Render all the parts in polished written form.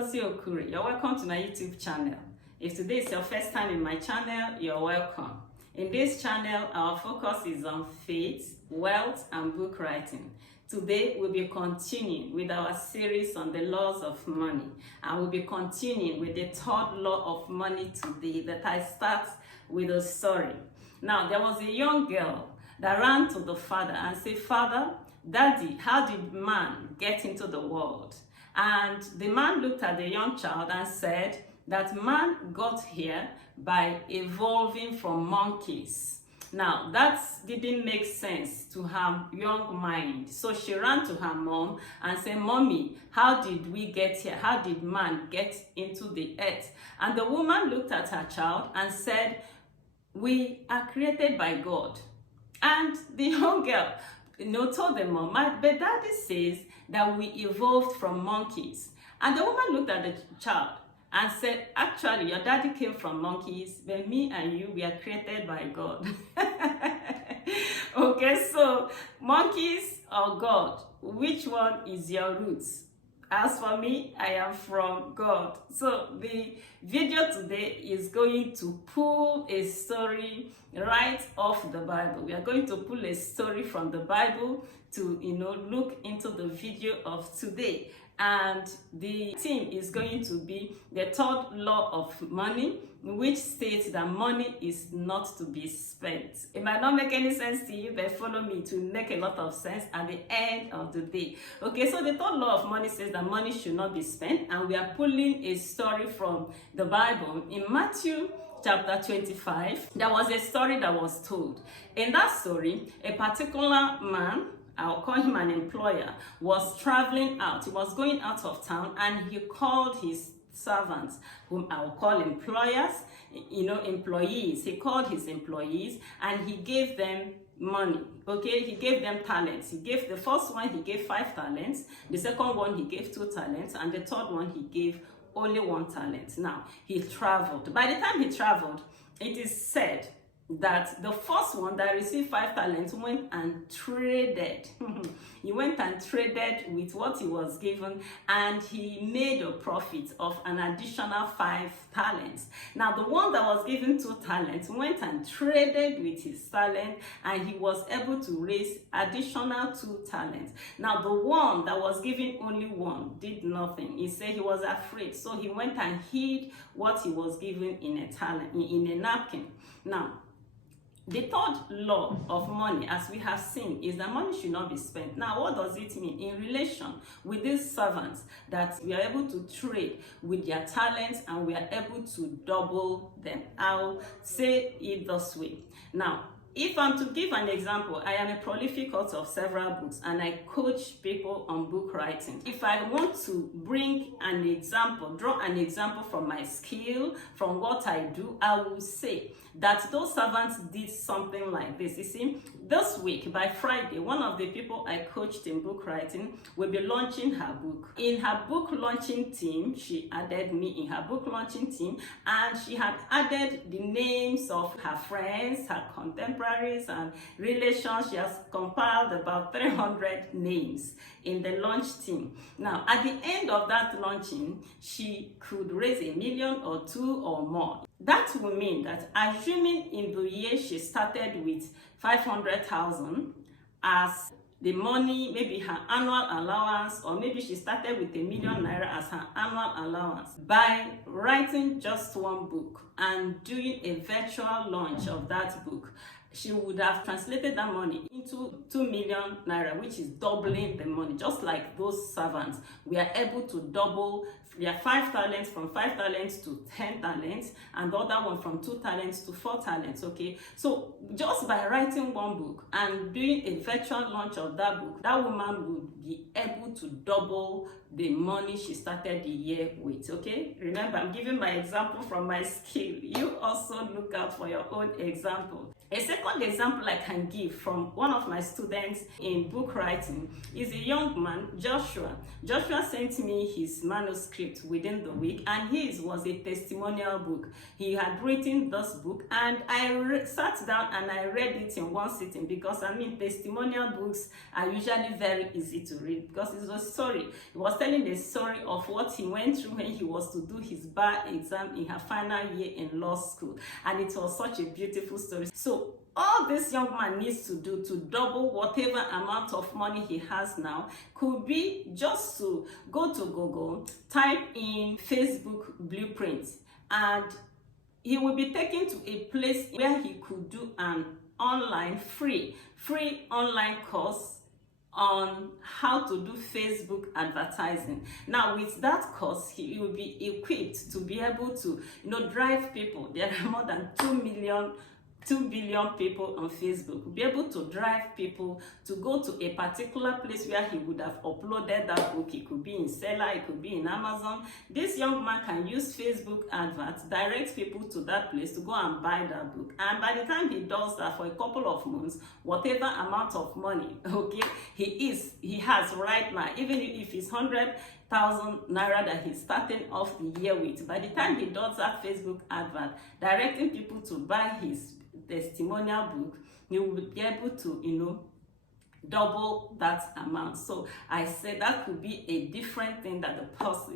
Ngozi Okure. You're welcome to my YouTube channel. If today is your first time in my channel, you're welcome. In this channel, our focus is on faith, wealth, and book writing. Today, we'll be continuing with our series on the laws of money. And we'll be continuing with the third law of money today that I start with a story. Now, there was a young girl that ran to the father and said, "Father, Daddy, how did man get into the world?" And the man looked at the young child and said that man got here by evolving from monkeys. Now, that didn't make sense to her young mind. So she ran to her mom and said, "Mommy, how did we get here? How did man get into the earth?" And the woman looked at her child and said, "We are created by God." And the young girl, told the mom, "But Daddy says that we evolved from monkeys." And the woman looked at the child and said, "Actually, your daddy came from monkeys, but me and you, we are created by God." Okay, so monkeys or God, which one is your roots? As for me, I am from God. So the video today is going to pull a story right off the Bible. We are going to pull a story from the Bible to, look into the video of today. And the theme is going to be the third law of money, which states that money is not to be spent. It might not make any sense to you, but follow me to make a lot of sense at the end of the day. Okay, so the third law of money says that money should not be spent, and we are pulling a story from the Bible. In Mathew chapter 25, there was a story that was told. In that story, a particular man, I'll call him an employer, was traveling out. He was going out of town, and he called his servants, whom I will call employers, employees. He called his employees and he gave them money. Okay, he gave them talents. He gave the first one, he gave 5 talents. The second one, he gave 2 talents. And the third one, he gave only 1 talent. Now, he traveled. By the time he traveled, it is said that the first one that received 5 talents went and traded. He went and traded with what he was given, and he made a profit of an additional 5 talents. Now, the one that was given 2 talents went and traded with his talent, and he was able to raise additional 2 talents. Now, the one that was given only 1 did nothing. He said he was afraid, so he went and hid what he was given in a napkin. Now, the third law of money, as we have seen, is that money should not be spent. Now, what does it mean in relation with these servants that we are able to trade with their talents and we are able to double them? I'll say it this way. Now, if I'm to give an example, I am a prolific author of several books and I coach people on book writing. If I want to bring an example, draw an example from my skill, from what I do, I will say that those servants did something like this. You see, this week by Friday, one of the people I coached in book writing will be launching her book. In her book launching team, she added me in her book launching team, and she had added the names of her friends, her contemporaries, and relations. She has compiled about 300 names in the launch team. Now, at the end of that launching, she could raise $1 million or 2 or more. That will mean that, assuming in the year she started with 500,000 as the money, maybe her annual allowance, or maybe she started with ₦1 million as her annual allowance. By writing just 1 book and doing a virtual launch of that book, she would have translated that money into 2 million naira, which is doubling the money. Just like those servants, we are able to double their 5 talents from 5 talents to 10 talents, and the other one from 2 talents to 4 talents. Okay, so just by writing 1 book and doing a virtual launch of that book, that woman would be able to double the money she started the year with. Okay, remember, I'm giving my example from my skill. You also look out for your own example. A second example I can give from one of my students in book writing is a young man, Joshua. Joshua sent me his manuscript within the week, and his was a testimonial book. He had written this book, and I sat down and I read it in one sitting, because testimonial books are usually very easy to read because it's a story. He was telling the story of what he went through when he was to do his bar exam in her final year in law school. And it was such a beautiful story. So all this young man needs to do to double whatever amount of money he has now could be just to go to Google, type in Facebook blueprint, and he will be taken to a place where he could do an online free online course on how to do Facebook advertising. Now with that course, he will be equipped to be able to, drive people. There are more than 2 billion people on Facebook. Be able to drive people to go to a particular place where he would have uploaded that book. It could be in Seller, it could be in Amazon. This young man can use Facebook adverts, direct people to that place to go and buy that book. And by the time he does that for a couple of months, whatever amount of money, okay, he has right now, even if it's 100,000 naira that he's starting off the year with, by the time he does that Facebook advert, directing people to buy his testimonial book, you will be able to, double that amount. So I said that could be a different thing that the person,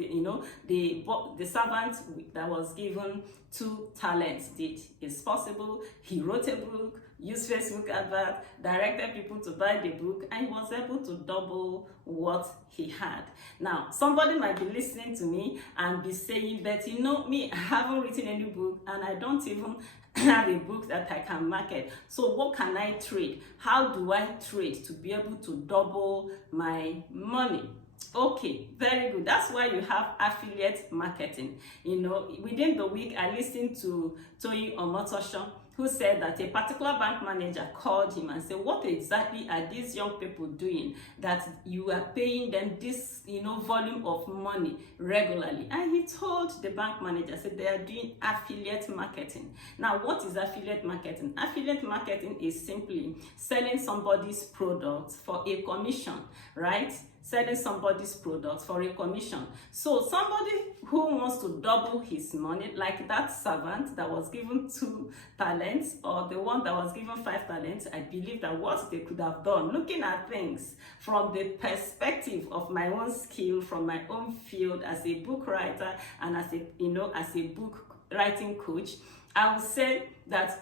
the servant that was given 2 talents did. It's possible. He wrote a book, used Facebook advert, directed people to buy the book, and he was able to double what he had. Now, somebody might be listening to me and be saying, but me, I haven't written any book, and I don't even have a book that I can market. So what can I trade? How do I trade to be able to double my money? Okay, very good. That's why you have affiliate marketing. Within the week, I listened to Toyin Omotosho, who said that a particular bank manager called him and said, what exactly are these young people doing that you are paying them this, volume of money regularly? And he told the bank manager, said they are doing affiliate marketing. Now, what is affiliate marketing? Affiliate marketing is simply selling somebody's products for a commission, right? Selling somebody's products for a commission. So somebody who wants to double his money, like that servant that was given 2 talents, or the one that was given 5 talents, I believe that what they could have done, looking at things from the perspective of my own skill, from my own field as a book writer and as a book writing coach, I would say that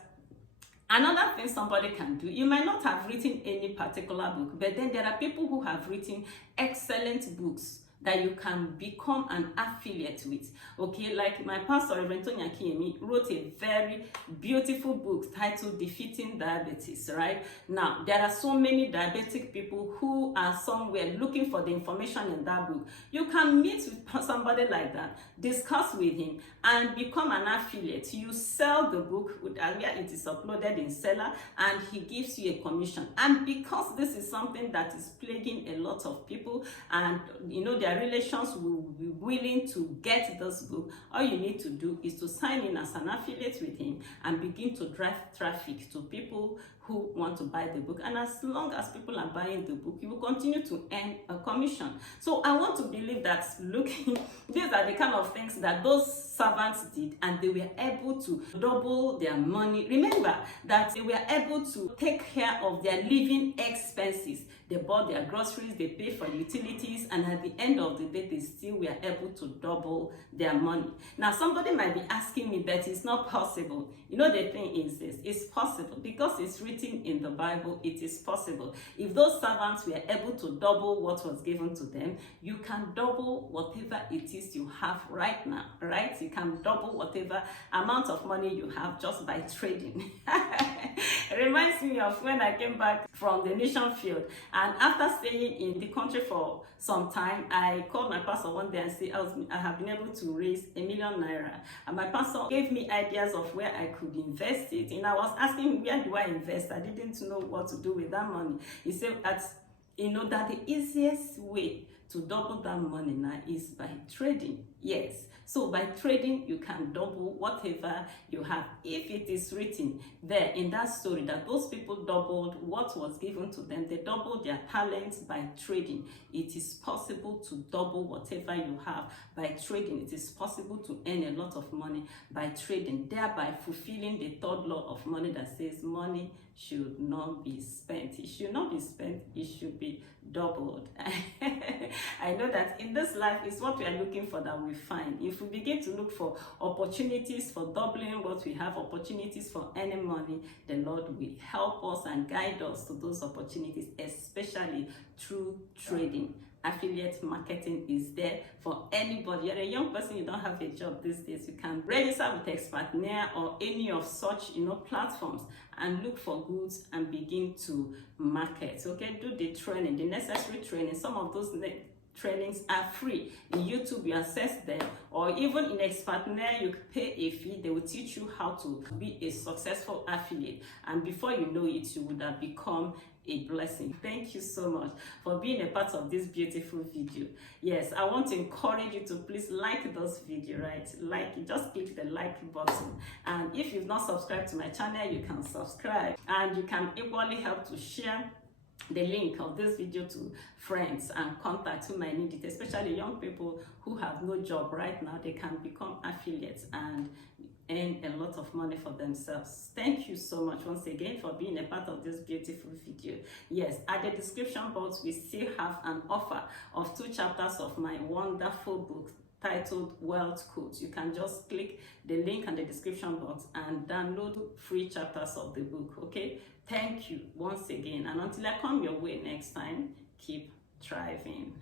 another thing somebody can do, you might not have written any particular book, but then there are people who have written excellent books that you can become an affiliate with. Okay, like my pastor, Reverend Tony Akinyemi, wrote a very beautiful book titled Defeating Diabetes, right? Now, there are so many diabetic people who are somewhere looking for the information in that book. You can meet with somebody like that, discuss with him, and become an affiliate. You sell the book where it is uploaded in Seller, and he gives you a commission. And because this is something that is plaguing a lot of people, and their relations will be willing to get this book, all you need to do is to sign in as an affiliate with him and begin to drive traffic to people who want to buy the book. And as long as people are buying the book, you will continue to earn a commission. So I want to believe that, look, these are the kind of things that those servants did, and they were able to double their money. Remember that they were able to take care of their living expenses. They bought their groceries, they paid for utilities, and at the end of the day, they still were able to double their money. Now, somebody might be asking me, but it's not possible. The thing is this, it's possible because it's written in the Bible. It is possible. If those servants were able to double what was given to them, you can double whatever it is you have right now, right? You can double whatever amount of money you have just by trading. It reminds me of when I came back from the mission field, and after staying in the country for some time, I called my pastor one day and said I have been able to raise ₦1 million, and my pastor gave me ideas of where I could invest it. And I was asking him, where do I invest? I didn't know what to do with that money. He said that the easiest way to double that money now is by trading. Yes, so by trading you can double whatever you have. If it is written there in that story that those people doubled what was given to them, they doubled their talents by trading. It is possible to double whatever you have by trading. It is possible to earn a lot of money by trading, thereby fulfilling the 3rd law of money that says money should not be spent. It should not be spent, it should be doubled. I know that in this life, it's what we are looking for that we find. If we begin to look for opportunities for doubling what we have, opportunities for earning money, the Lord will help us and guide us to those opportunities, especially through trading. Affiliate marketing is there for anybody. You're a young person, you don't have a job these days, you can register with Expertnaire or any of such platforms and look for goods and begin to market. Okay, do the training, the necessary training. Some of those trainings are free. In YouTube, you access them, or even in Expertnaire, you pay a fee. They will teach you how to be a successful affiliate, and before you know it, you would have become a blessing. Thank you so much for being a part of this beautiful video. Yes, I want to encourage you to please like this video, right? Like it, just click the like button, and if you've not subscribed to my channel, you can subscribe, and you can equally help to share the link of this video to friends and contacts who might need it, especially young people who have no job right now. They can become affiliates and earn a lot of money for themselves. Thank you so much once again for being a part of this beautiful video. Yes, at the description box, we still have an offer of 2 chapters of my wonderful book titled Wealth Codes. You can just click the link in the description box and download free chapters of the book. Okay, thank you once again, and until I come your way next time, keep thriving.